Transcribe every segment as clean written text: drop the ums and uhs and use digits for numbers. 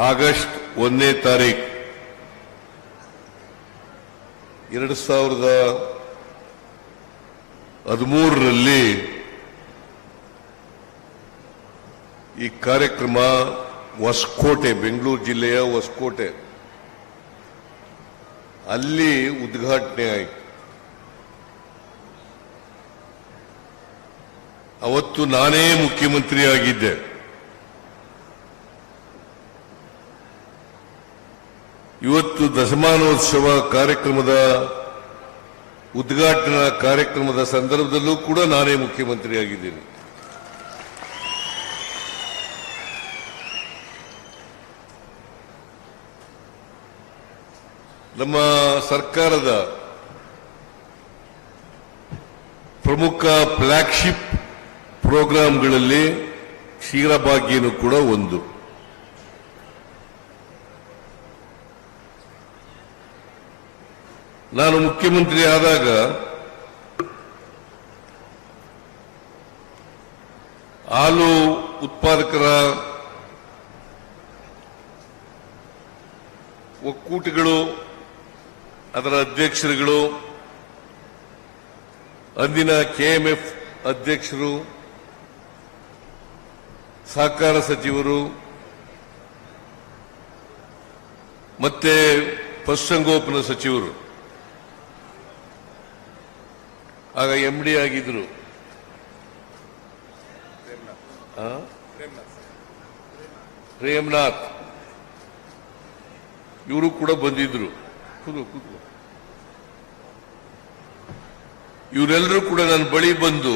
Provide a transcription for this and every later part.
August 1ನೇ ತಾರೀಕು 2013ರಲ್ಲಿ ಈ ಕಾರ್ಯಕ್ರಮ ಹೊಸಕೋಟೆ, ಬೆಂಗಳೂರು ಜಿಲ್ಲೆಯ ಹೊಸಕೋಟೆ ಅಲ್ಲಿ ಉದ್ಘಾಟನೆ ಆಯಿತು. ಅವತ್ತು ನಾನೇ ಮುಖ್ಯಮಂತ್ರಿ ಆಗಿದ್ದೆ. ಇವತ್ತು ದಶಮಾನೋತ್ಸವ ಕಾರ್ಯಕ್ರಮದ ಉದ್ಘಾಟನಾ ಕಾರ್ಯಕ್ರಮದ ಸಂದರ್ಭದಲ್ಲೂ ಕೂಡ ನಾನೇ ಮುಖ್ಯಮಂತ್ರಿ ಆಗಿದ್ದೀನಿ. ನಮ್ಮ ಸರ್ಕಾರದ ಪ್ರಮುಖ ಫ್ಲಾಗ್ಶಿಪ್ ಪ್ರೋಗ್ರಾಂಗಳಲ್ಲಿ ಕ್ಷೀರಭಾಗ್ಯನೂ ಕೂಡ ಒಂದು. ನಾನು ಮುಖ್ಯಮಂತ್ರಿ ಆದಾಗ ಹಾಲು ಉತ್ಪಾದಕರ ಒಕ್ಕೂಟಗಳು, ಅದರ ಅಧ್ಯಕ್ಷರುಗಳು, ಅಂದಿನ ಕೆಎಂಎಫ್ ಅಧ್ಯಕ್ಷರು, ಸಹಕಾರ ಸಚಿವರು ಮತ್ತೆ ಪಶುಸಂಗೋಪನಾ ಸಚಿವರು, ಆಗ ಎಂಡಿ ಆಗಿದ್ರು ಪ್ರೇಮ್ನಾಥ್, ಇವರು ಕೂಡ ಬಂದಿದ್ರು. ಇವರೆಲ್ಲರೂ ಕೂಡ ನನ್ನ ಬಳಿ ಬಂದು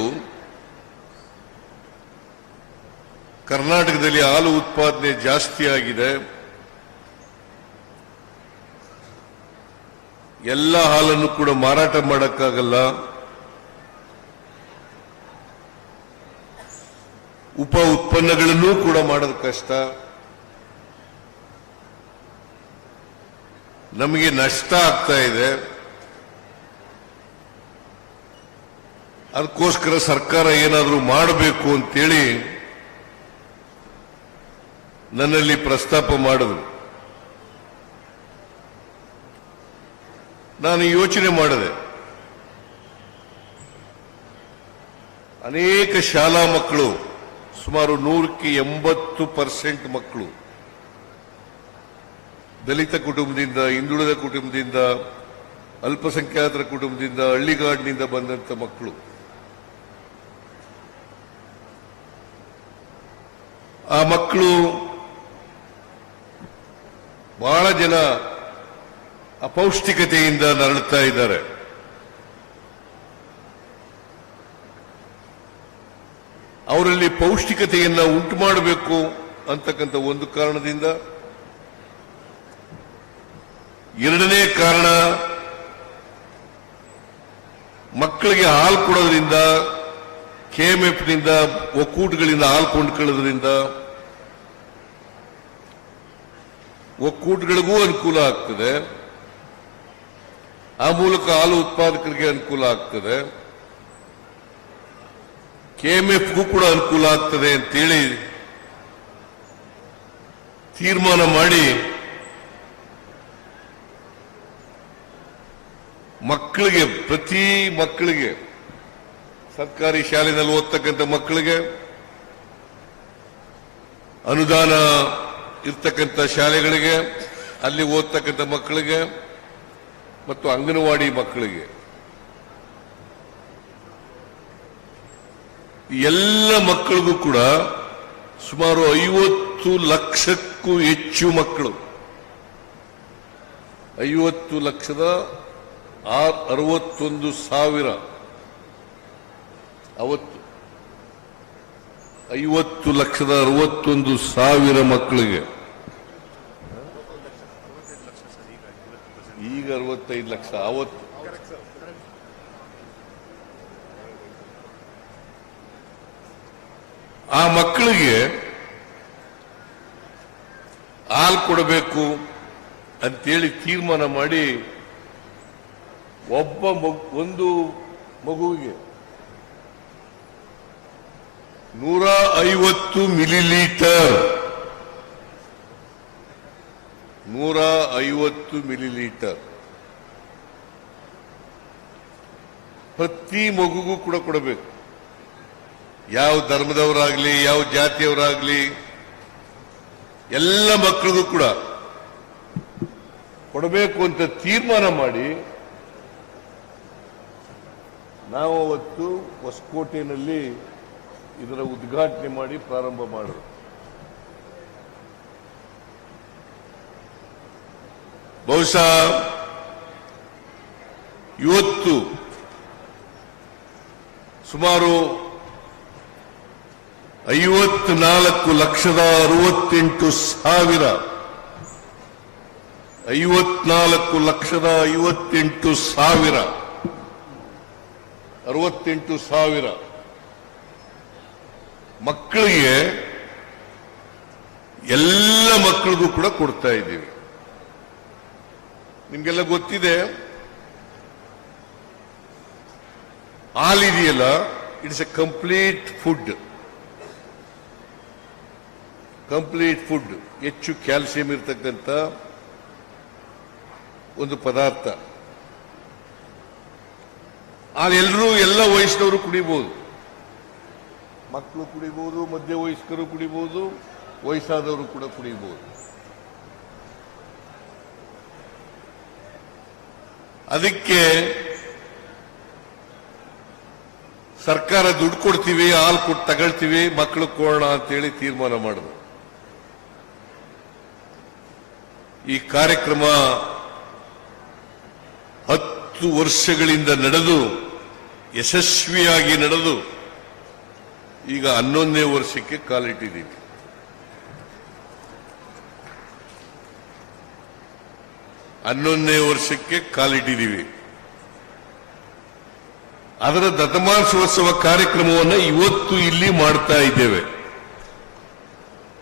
ಕರ್ನಾಟಕದಲ್ಲಿ ಹಾಲು ಉತ್ಪಾದನೆ ಜಾಸ್ತಿ ಆಗಿದೆ, ಎಲ್ಲ ಹಾಲನ್ನು ಕೂಡ ಮಾರಾಟ ಮಾಡಕ್ಕಾಗಲ್ಲ, ಉಪ ಉತ್ಪನ್ನಗಳನ್ನೂ ಕೂಡ ಮಾಡೋದು ಕಷ್ಟ, ನಮಗೆ ನಷ್ಟ ಆಗ್ತಾ ಇದೆ, ಅದಕ್ಕೋಸ್ಕರ ಸರ್ಕಾರ ಏನಾದರೂ ಮಾಡಬೇಕು ಅಂತೇಳಿ ನನ್ನಲ್ಲಿ ಪ್ರಸ್ತಾಪ ಮಾಡಿದ್ರು. ನಾನು ಯೋಚನೆ ಮಾಡಿದೆ, ಅನೇಕ ಶಾಲಾ ಮಕ್ಕಳು, ಸುಮಾರು 180% ಮಕ್ಕಳು ದಲಿತ ಕುಟುಂಬದಿಂದ, ಹಿಂದುಳಿದ ಕುಟುಂಬದಿಂದ, ಅಲ್ಪಸಂಖ್ಯಾತರ ಕುಟುಂಬದಿಂದ, ಹಳ್ಳಿಗಾಡಿನಿಂದ ಬಂದಂತ ಮಕ್ಕಳು. ಆ ಮಕ್ಕಳು ಬಹಳ ಜನ ಅಪೌಷ್ಟಿಕತೆಯಿಂದ ನರಳುತ್ತಾ ಇದ್ದಾರೆ. ಅವರಲ್ಲಿ ಪೌಷ್ಟಿಕತೆಯನ್ನ ಉಂಟು ಮಾಡಬೇಕು ಅಂತಕ್ಕಂಥ ಒಂದು ಕಾರಣದಿಂದ, ಎರಡನೇ ಕಾರಣ ಮಕ್ಕಳಿಗೆ ಹಾಲು ಕೊಡೋದ್ರಿಂದ, ಕೆಎಂಎಫ್ನಿಂದ ಒಕ್ಕೂಟಗಳಿಂದ ಹಾಲು ಕೊಂಡ್ಕೊಳ್ಳೋದ್ರಿಂದ ಒಕ್ಕೂಟಗಳಿಗೂ ಅನುಕೂಲ ಆಗ್ತದೆ, ಆ ಮೂಲಕ ಹಾಲು ಉತ್ಪಾದಕರಿಗೆ ಅನುಕೂಲ ಆಗ್ತದೆ, ಕೆಎಂಎಫ್ಗೂ ಕೂಡ ಅನುಕೂಲ ಆಗ್ತದೆ ಅಂತೇಳಿ ತೀರ್ಮಾನ ಮಾಡಿ ಮಕ್ಕಳಿಗೆ, ಪ್ರತಿ ಮಕ್ಕಳಿಗೆ, ಸರ್ಕಾರಿ ಶಾಲೆಯಲ್ಲಿ ಓದ್ತಕ್ಕಂಥ ಮಕ್ಕಳಿಗೆ, ಅನುದಾನ ಇರ್ತಕ್ಕಂಥ ಶಾಲೆಗಳಿಗೆ, ಅಲ್ಲಿ ಓದ್ತಕ್ಕಂಥ ಮಕ್ಕಳಿಗೆ ಮತ್ತು ಅಂಗನವಾಡಿ ಮಕ್ಕಳಿಗೆ, ಎಲ್ಲ ಮಕ್ಕಳಿಗೂ ಕೂಡ ಸುಮಾರು 50 ಲಕ್ಷಕ್ಕೂ ಹೆಚ್ಚು ಮಕ್ಕಳು, 50,61,000 ಅವತ್ತು 50,61,000 ಮಕ್ಕಳಿಗೆ, ಈಗ 65 ಲಕ್ಷ. ಅವತ್ತು ಆ ಮಕ್ಕಳಿಗೆ ಹಾಲು ಕೊಡಬೇಕು ಅಂತೇಳಿ ತೀರ್ಮಾನ ಮಾಡಿ ಒಂದು ಮಗುವಿಗೆ 150 ಮಿಲಿಲೀಟರ್ 150 ಮಿಲಿಲೀಟರ್ ಪ್ರತಿ ಮಗುಗೂ ಕೂಡ ಕೊಡಬೇಕು. ಯಾವ ಧರ್ಮದವರಾಗ್ಲಿ, ಯಾವ ಜಾತಿಯವರಾಗ್ಲಿ, ಎಲ್ಲ ಮಕ್ಕಳಿಗೂ ಕೂಡ ಕೊಡಬೇಕು ಅಂತ ತೀರ್ಮಾನ ಮಾಡಿ ನಾವು ಅವತ್ತು ಹೊಸಕೋಟೆಯಲ್ಲಿ ಇದರ ಉದ್ಘಾಟನೆ ಮಾಡಿ ಪ್ರಾರಂಭ ಮಾಡಿದ್ರು. ಬಹುಶಃ ಇವತ್ತು ಸುಮಾರು 54,68,000 68,000 ಮಕ್ಕಳಿಗೆ, ಎಲ್ಲ ಮಕ್ಕಳಿಗೂ ಕೂಡ ಕೊಡ್ತಾ ಇದ್ದೀವಿ. ನಿಮ್ಗೆಲ್ಲ ಗೊತ್ತಿದೆ, ಹಾಲಿದೆಯಲ್ಲ, ಇಟ್ಸ್ ಎ ಕಂಪ್ಲೀಟ್ ಫುಡ್. ಹೆಚ್ಚು ಕ್ಯಾಲ್ಸಿಯಂ ಇರತಕ್ಕಂಥ ಒಂದು ಪದಾರ್ಥ. ಹಾಲೆಲ್ಲರೂ, ಎಲ್ಲ ವಯಸ್ಸಿನವರು ಕುಡಿಬಹುದು. ಮಕ್ಕಳು ಕುಡಿಬಹುದು, ಮಧ್ಯ ವಯಸ್ಕರು ಕುಡಿಬಹುದು, ವಯಸ್ಸಾದವರು ಕೂಡ ಕುಡಿಬಹುದು. ಅದಕ್ಕೆ ಸರ್ಕಾರ ದುಡ್ಡು ಕೊಡ್ತೀವಿ, ಹಾಲು ಕೊಟ್ಟು ತಗೊಳ್ತೀವಿ, ಮಕ್ಕಳು ಕೊಡೋಣ ಅಂತೇಳಿ ತೀರ್ಮಾನ ಮಾಡಿದ್ರು. ಈ ಕಾರ್ಯಕ್ರಮ 10 ವರ್ಷಗಳಿಂದ ನಡೆದು, ಯಶಸ್ವಿಯಾಗಿ ನಡೆದು, ಈಗ 11ನೇ ವರ್ಷಕ್ಕೆ ಕಾಲಿಟ್ಟಿದ್ದೀವಿ. ಅದರ ದಶಮಾನೋತ್ಸವ ಕಾರ್ಯಕ್ರಮವನ್ನು ಇವತ್ತು ಇಲ್ಲಿ ಮಾಡ್ತಾ ಇದ್ದೇವೆ.